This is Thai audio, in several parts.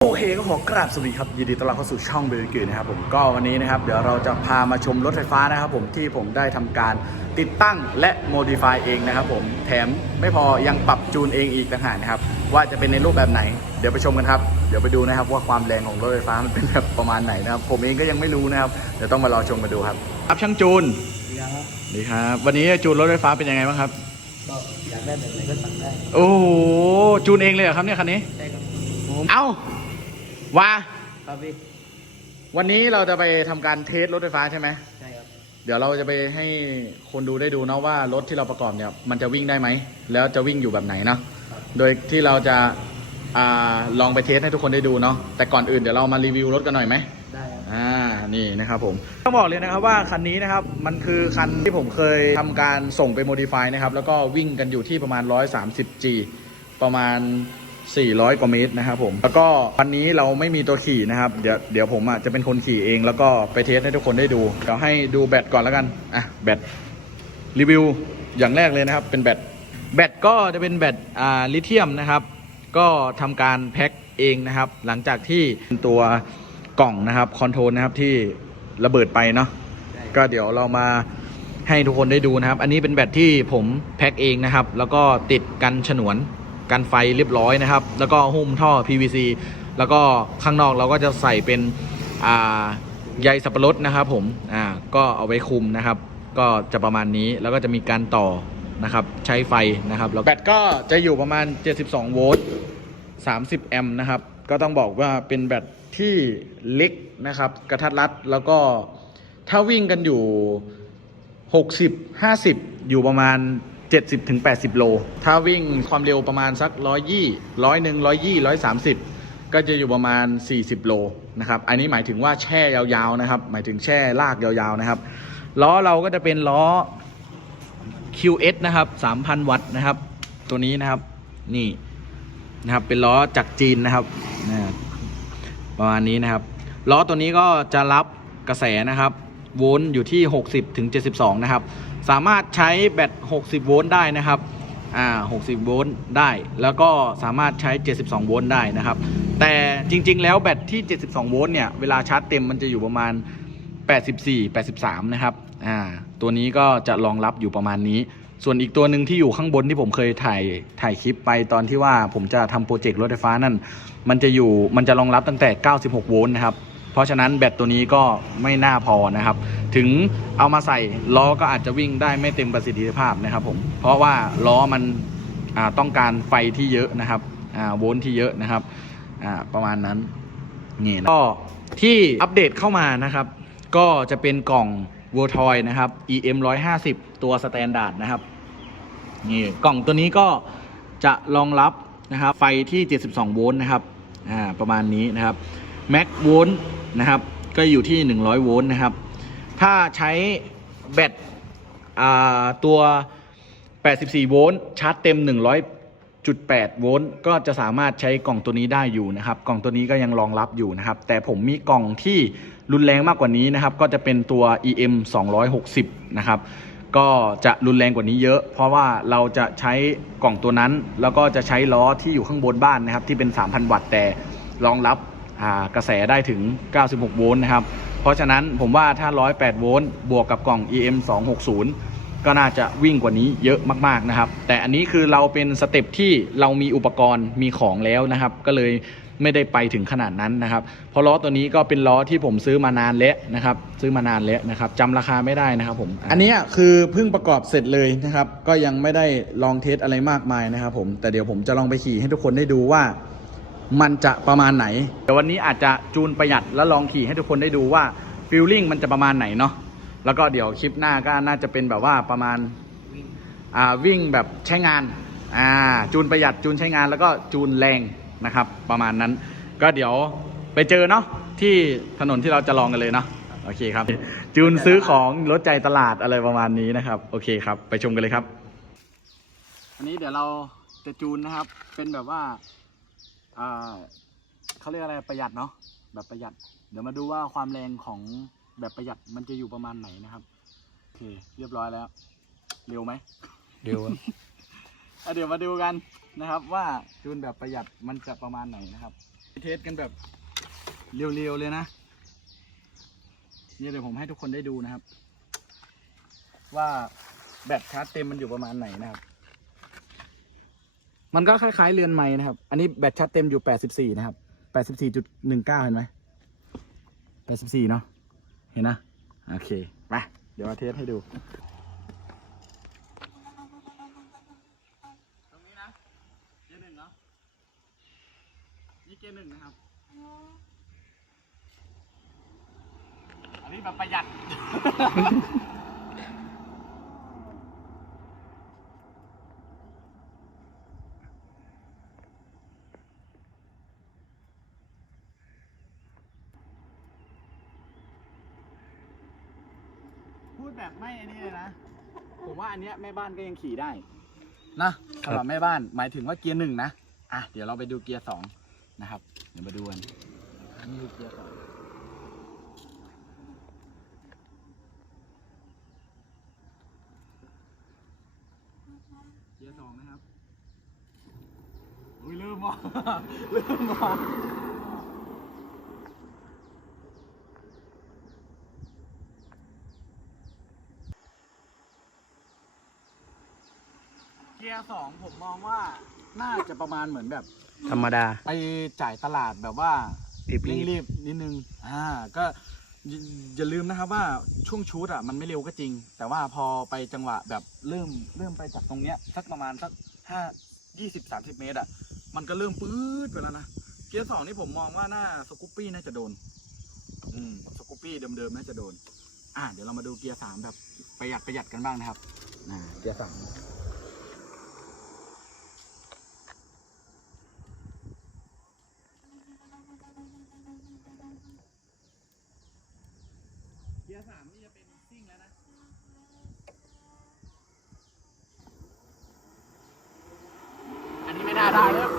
โอเคก็ขอกราบสวัสดีครับ ยินดีต้อนรับเข้าสู่ช่องเบลกินะครับผมก็วันนี้นะครับ เดี๋ยวเราจะพามาชมรถไฟฟ้านะครับผมที่ผมได้ทำการติดตั้งและโมดิฟายเองนะครับผมแถมไม่พอยังปรับจูนเองอีกต่างหากนะครับ ว่าจะเป็นในรูปแบบไหน เดี๋ยวไปชมกันครับ เดี๋ยวไปดูนะครับว่าความแรงของรถไฟฟ้ามันเป็นแบบประมาณไหนนะครับ ผมเองก็ยังไม่รู้นะครับเดี๋ยวต้องมารอชมกันดูครับครับช่างจูนดีครับดีครับ วันนี้จูนรถไฟฟ้าเป็นยังไงบ้างครับ ก็อยากได้แบบไหนก็สั่งได้โอ้โหจูนเองเลยเหรอครับเนี่ยคันนี้ ใช่ครับเอ้าว่าครับพี่วันนี้เราจะไปทำการเทสรถไฟฟ้าใช่ไหม ใช่ครับเดี๋ยวเราจะไปให้คนดูได้ดูเนาะว่ารถที่เราประกอบเนี่ยมันจะวิ่งได้ไหม แล้วจะวิ่งอยู่แบบไหนเนาะโดยที่เราจะอ่าลองไปเทสให้ทุกคนได้ดูเนาะแต่ก่อนอื่นเดี๋ยวเรามารีวิวรถกันหน่อยไหมได้ครับอ่า นี่นะครับผมต้องบอกเลยนะครับว่าคันนี้นะครับมันคือคันที่ผมเคยทำการส่งไปโมดิฟายนะครับแล้วก็วิ่งกันอยู่ที่ประมาณ 130G ประมาณ 400 กว่าเมตรนะครับผมแล้วก็วันนี้เราไม่มีตัวขี่นะครับเดี๋ยวเดี๋ยวผมอะจะเป็นคนขี่เองแล้วก็ไปเทสให้ทุกคนได้ดูเดี๋ยวให้ดูแบตก่อนแล้วกันอะแบตรีวิวอย่างแรกเลยนะครับเป็นแบตแบตก็จะเป็นแบตอ่าลิเธียมนะครับ ก็ทำการแพ็คเองนะครับ หลังจากที่ตัว กล่องนะครับคอนโทรลนะครับที่ระเบิดไปเนาะได้ก็เดี๋ยวเรามาให้ทุกคนได้ดูนะครับ อันนี้เป็นแบตที่ผมแพ็คเองนะครับ แล้วก็ติดกันฉนวนกันไฟเรียบร้อยนะครับ แล้วก็หุ้มท่อ PVC แล้วก็ข้างนอกเราก็จะใส่เป็นอ่าใยสับปะรดนะครับ ผมอ่าก็เอาไว้คุมนะครับ ก็จะประมาณนี้แล้วก็จะมีการต่อนะครับ ใช้ไฟนะครับแล้วแบตก็จะอยู่ประมาณ 72 โวลต์ 30 แอมป์นะครับ ก็ต้องบอกว่าเป็นแบตที่เล็กนะครับ กระทัดรัดแล้วก็ถ้าวิ่งกันอยู่ 60 50 อยู่ประมาณ 70ถึง80โล ถ้าวิ่งความเร็วประมาณสัก 120ร้อยหนึ่งร้อยยี่ร้อยสามสิบก็จะอยู่ประมาณ 40 โลนะครับ อันนี้หมายถึงว่าแช่ยาวๆนะครับ หมายถึงแช่ลากยาวๆนะครับ ล้อเราก็จะเป็นล้อ QS นะครับ 3,000 วัตต์นะครับ ตัวนี้นะครับ นี่ นะครับ เป็นล้อจากจีนนะครับนะประมาณนี้นะครับ ล้อตัวนี้ก็จะรับกระแสนะครับโวลต์อยู่ที่ 60ถึง72 นะครับ สามารถใช้แบต 60 โวลต์ได้นะครับอ่า60 โวลต์ได้ แล้วก็สามารถใช้ 72 โวลต์ได้นะครับ แต่จริง ๆ แล้วแบตที่ 72 โวลต์เนี่ย เวลาชาร์จเต็มมันจะอยู่ประมาณ 84 83 นะครับ อ่า ตัวนี้ก็จะรองรับอยู่ประมาณนี้ ส่วนอีกตัวหนึ่งที่อยู่ข้างบนที่ผมเคยถ่ายถ่ายคลิปไปตอนที่ว่าผมจะทำโปรเจกต์รถไฟฟ้านั่น มันจะอยู่มันจะรองรับตั้งแต่ 96 โวลต์นะครับ เพราะฉะนั้นแบตตัวนี้ก็ไม่น่าพอนะครับ ถึงเอามาใส่ล้อก็อาจจะวิ่งได้ไม่เต็มประสิทธิภาพนะครับผม เพราะว่าล้อมันต้องการไฟที่เยอะนะครับโวลต์ที่เยอะนะครับประมาณนั้นนี่นะก็ที่อัปเดตเข้ามานะครับ ก็จะเป็นกล่อง v o l t o y นะครับ EM 150 ตัวสแตนดาร์ดนะครับนี่กล่องตัวนี้ก็จะรองรับนะครับไฟที่ 72 โวลต์นะครับอ่าประมาณนี้นะครับแม็กโวลต์นะครับก็อยู่ที่ 100 โวลต์นะครับ ถ้าใช้แบตอ่าตัว 84 โวลต์ชาร์จเต็ม 100.8โวลต์ก็จะสามารถใช้กล่องตัวนี้ได้อยู่นะครับ กล่องตัวนี้ก็ยังรองรับอยู่นะครับ แต่ผมมีกล่องที่รุนแรงมากกว่านี้นะครับ ก็จะเป็นตัว EM 260 นะครับ ก็จะรุนแรงกว่านี้เยอะ เพราะว่าเราจะใช้กล่องตัวนั้น แล้วก็จะใช้ล้อที่อยู่ข้างบนบ้านนะครับ ที่เป็น 3,000 วัตต์แต่รองรับกระแสได้ถึง 96 โวลต์นะครับ เพราะฉะนั้นผมว่าถ้า 108 โวลต์บวกกับกล่อง EM 260 ก็น่าจะวิ่งกว่านี้เยอะมากๆนะครับ แต่อันนี้คือเราเป็นสเต็ปที่เรามีอุปกรณ์มีของแล้วนะครับ ก็เลยไม่ได้ไปถึงขนาดนั้นนะครับ เพราะล้อตัวนี้ก็เป็นล้อที่ผมซื้อมานานแล้วนะครับ ซื้อมานานแล้วนะครับจำราคาไม่ได้นะครับผม อันนี้คือเพิ่งประกอบเสร็จเลยนะครับ ก็ยังไม่ได้ลองเทสอะไรมากมายนะครับผม แต่เดี๋ยวผมจะลองไปขี่ให้ทุกคนได้ดูว่ามันจะประมาณไหน เดี๋ยววันนี้อาจจะจูนประหยัดแล้วลองขี่ให้ทุกคนได้ดูว่าฟิลลิ่งมันจะประมาณไหนเนาะ แล้วก็เดี๋ยวคลิปหน้าก็น่าจะเป็นแบบว่าประมาณวิ่งอ่าวิ่งแบบใช้งานอ่าจูนประหยัดจูนใช้งานแล้วก็จูนแรงนะครับ ประมาณนั้น ก็เดี๋ยวไปเจอเนาะที่ถนนที่เราจะลองกันเลยเนาะโอเคครับ จูนซื้อของรถใจตลาดอะไรประมาณนี้นะครับ โอเคครับ ไปชมกันเลยครับ อันนี้เดี๋ยวเราจะจูนนะครับ เป็นแบบว่าเขาเรียกอะไรประหยัดเนาะแบบประหยัด เดี๋ยวมาดูว่าความแรงของ แบบประหยัดมันจะอยู่ประมาณไหนนะครับ โอเค เรียบร้อยแล้ว เร็วไหมเร็วอะเดี๋ยวมาดูกันนะครับ ว่าจูนแบบประหยัดมันจะประมาณไหนนะครับ เทสกันแบบเรียวๆเลยนะเนี่ยเดี๋ยวผมให้ทุกคนได้ดูนะครับ ว่าแบตชาร์จเต็มมันอยู่ประมาณไหนนะครับ มันก็คล้ายๆเรือนไม้นะครับ อันนี้แบตชาร์จเต็มอยู่ 84 นะครับ 84.19 เห็นไหม84 เนาะ เห็นนะ โอเคไปเดี๋ยวมาเทสให้ดู ตรงนี้นะ เกียร์หนึ่งเนาะนี่เกียร์หนึ่งนะครับ อันนี้แบบประหยัด พูดแบบไม่ อันนี้เลยนะ ผมว่าอันเนี้ยแม่บ้านก็ยังขี่ได้นะสำหรับแม่บ้านหมายถึงว่าเกียร์หนึ่งนะ อะ เดี๋ยวเราไปดูเกียร์สองนะครับ เดี๋ยวมาดูกันนี่คือเกียร์สองเกียร์สองนะครับอุ้ยลืมมองลืมมอง เกียร์สองผมมองว่าน่าจะประมาณเหมือนแบบ ธรรมดาไปจ่ายตลาดแบบว่ารีบรีบๆนิดนึง อ่า ก็อย่าอย่าลืมนะครับว่าช่วงชูดอะมันไม่เร็วก็จริง แต่ว่าพอไปจังหวะแบบเริ่มเริ่มไปจากตรงเนี้ยสักประมาณสักห้ายี่สิบสามสิบเมตรอะมันก็เริ่มปื๊ดไปแล้วนะ เกียร์สองนี่ผมมองว่าหน้าสกูปปี้น่าจะโดน อืมสกูปปี้เดิมๆน่าจะโดน อ่าเดี๋ยวเรามาดูเกียร์สามแบบประหยัดประหยัดกันบ้างนะครับ อ่าเกียร์สาม เกียร์สามนี่จะเป็นซิ่งแล้วนะ อันนี้ไม่น่าได้แล้ว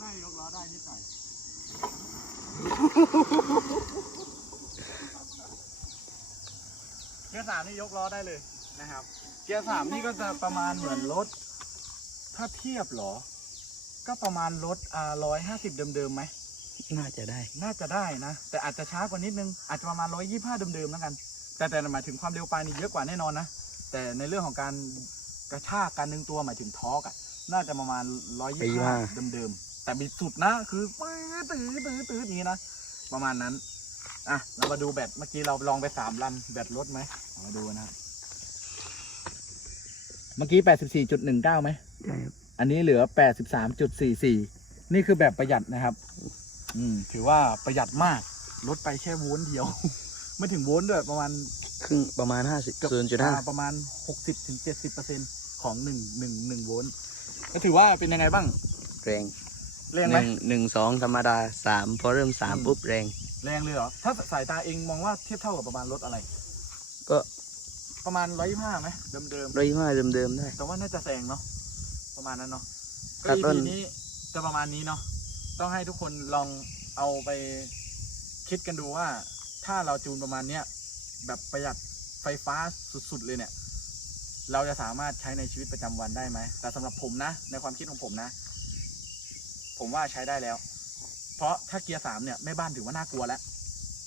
น่ายกล้อได้นิดหน่อย เกีย ร์สามนี่ยกล้อได้เลยนะครับ เกียร์สามนี่ก็จะประมาณเหมือนรถ ถ้าเทียบเหรอ ก็ประมาณรถอ่าร้อยห้าสิบเดิมๆไหม น่าจะได้ น่าจะได้นะ แต่อาจจะช้ากว่านิดนึง อาจจะประมาณร้อยยี่ห้าเดิมๆแล้วกัน แต่แต่หมายถึงความเร็วปลายนี่เยอะกว่าแน่นอนนะ แต่ในเรื่องของการกระชากการดึงตัวหมายถึงทอร์กอะน่าจะประมาณร้อยยี่ห้าเดิมๆ แต่มีสุดนะ คือปื้อตื้อตื้อตื้ออย่างนี้นะ ประมาณนั้น อะเรามาดูแบตเมื่อกี้เราลองไปสามลันแบตลดไหมเอามาดูนะครับเมื่อกี้แปดสิบสี่จุดหนึ่งเก้าไหมใช่ครับ อันนี้เหลือแปดสิบสามจุดสี่สี่นี่คือแบบประหยัดนะครับ อืม ถือว่าประหยัดมากลดไปแค่โวลต์เดียว ไม่ถึงโวลต์ด้วยประมาณ ครึ่งประมาณห้าสิบเกือบศูนย์จุดห้าอ่ประมาณหกสิบถึงเจ็ดสิบเปอร์เซ็นของหนึ่งหนึ่งหนึ่งโวลต์ก็ถือว่าเป็นยังไงบ้างแรงแรงหไหมนึ่งหนึ่งสองธรรมดาสามพอเริ่มสามอืมปุ๊บแรง แรงเลยเหรอ ถ้าสายตาเองมองว่าเทียบเท่ากับประมาณรถอะไร ก็ประมาณร้อยยี่ห้าไหมเดิมเดิมร้อยห้าเดิมๆได้ ๆแต่ว่าน่าจะแซงเนาะประมาณนั้นเนาะก็ ครับอีต้นพีนี้จะประมาณนี้เนาะต้องให้ทุกคนลองเอาไปคิดกันดูว่า ถ้าเราจูนประมาณเนี้ยแบบประหยัดไฟฟ้าสุดๆเลยเนี่ย เราจะสามารถใช้ในชีวิตประจำวันได้ไหมแต่สำหรับผมนะ ในความคิดของผมนะ ผมว่าใช้ได้แล้ว เพราะถ้าเกียร์สามเนี่ยแม่บ้านถือว่าน่ากลัวแล้ว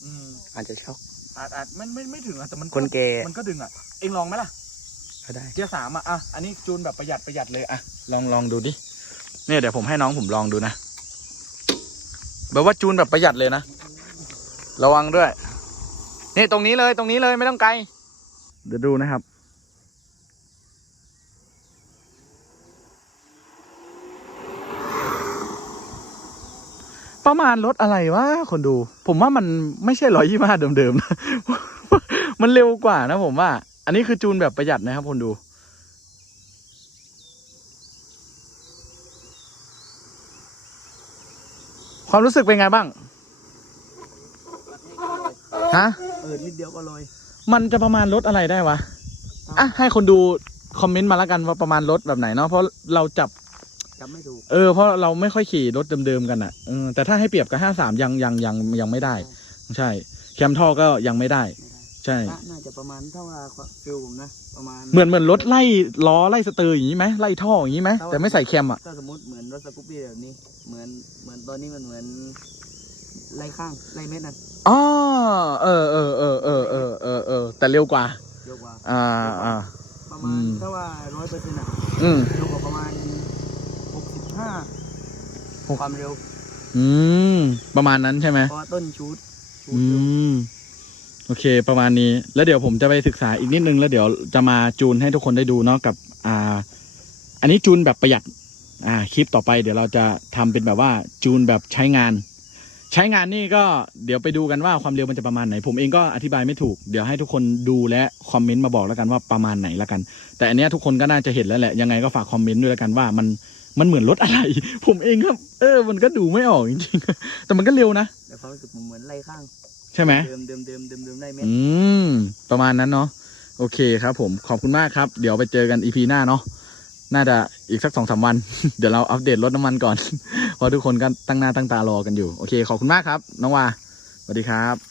อืมอาจจะช็อก อาจอาจไม่ไม่ไม่ถึงอะแต่มันก็คนแก่มันก็ดึงอะเองลองไหมล่ะก็ได้ เกียร์สามอะอะอันนี้จูนแบบประหยัดประหยัดเลยอะลองลองดูดิเนี่ยเดี๋ยวผมให้น้องผมลองดูนะแบบว่าจูนแบบประหยัดเลยนะระวังด้วยนี่ตรงนี้เลยตรงนี้เลยไม่ต้องไกลเดี๋ยวดูนะครับ ประมาณรถอะไรวะคนดู ผมว่ามันไม่ใช่ร้อยยี่ห้าเดิมๆนะมันเร็วกว่านะผมว่า อันนี้คือจูนแบบประหยัดนะครับ คนดู ความรู้สึกเป็นไงบ้างฮะเปิดนิดเดียวก็ลอยมันจะประมาณรถอะไรได้วะอะให้คนดูคอมเมนต์มาแล้วกันว่าประมาณรถแบบไหนเนาะเพราะเราจับ จำไม่ถูกเออเพราะเราไม่ค่อยขี่รถเดิมๆกันอะเออแต่ถ้าให้เปรียบกับห้าสามยังยังยังยังไม่ได้ ใช่ แคมท่อก็ยังไม่ได้ไม่ได้ใช่น่าน่าจะประมาณเท่าว่าฟิลผมนะประมาณเหมือนเหมือนรถไล่ล้อไล่สเตอร์อย่างนี้ไหมไล่ท่ออย่างนี้ไหมแต่ไม่ใส่แคมอะถ้าสมมติเหมือนรถสกูปปี้แบบนี้ เหมือนเหมือนตอนนี้มันเหมือนไล่ข้างไล่เม็ดนั่นอ๋อเออเออเออเออเออเออเออแต่เร็วกว่าเยอะกว่าอ่าอ่าประอืมาณมถ้าว่าร้อยเปอร์เซ็นต์อะอืมเร็วกว่าประมาณ หกสิบห้าหกความเร็ว อืม ประมาณนั้นใช่ไหมเพราะว่าต้นชูดชูดอืเร็วม โอเค ประมาณนี้ แล้วเดี๋ยวผมจะไปศึกษาอีกนิดนึง แล้วเดี๋ยวจะมาจูนให้ทุกคนได้ดูเนาะกับ อ่า อันนี้จูนแบบประหยัด อ่า คลิปต่อไป เดี๋ยวเราจะทำเป็นแบบว่าจูนแบบใช้งาน ใช้งานนี่ก็เดี๋ยวไปดูกันว่าความเร็วมันจะประมาณไหน ผมเองก็อธิบายไม่ถูก เดี๋ยวให้ทุกคนดูและคอมเมนต์มาบอกแล้วกันว่าประมาณไหนแล้วกัน แต่อันเนี้ยทุกคนก็น่าจะเห็นแล้วแหละ ยังไงก็ฝากคอมเมนต์ด้วยแล้วกันว่ามัน มันเหมือนรถอะไร ผมเองครับ เออ มันก็ดูไม่ออกจริงๆ แต่มันก็เร็วนะแต่ความรู้สึกผมเหมือนไล่ข้าง ใช่ไหมเดิมเดิมเดิมเดิมเดิมไล่เม็ดอืม ประมาณนั้นเนาะ โอเคครับ ผม ขอบคุณมากครับ เดี๋ยวไปเจอกันอีพีหน้าเนาะ น่าจะอีกสักสองสามวัน เดี๋ยวเราอัปเดตรถน้ำมันก่อน เพราะทุกคนก็ตั้งหน้าตั้งตารอกันอยู่ โอเค ขอบคุณมากครับ น้องวาสวัสดีครับ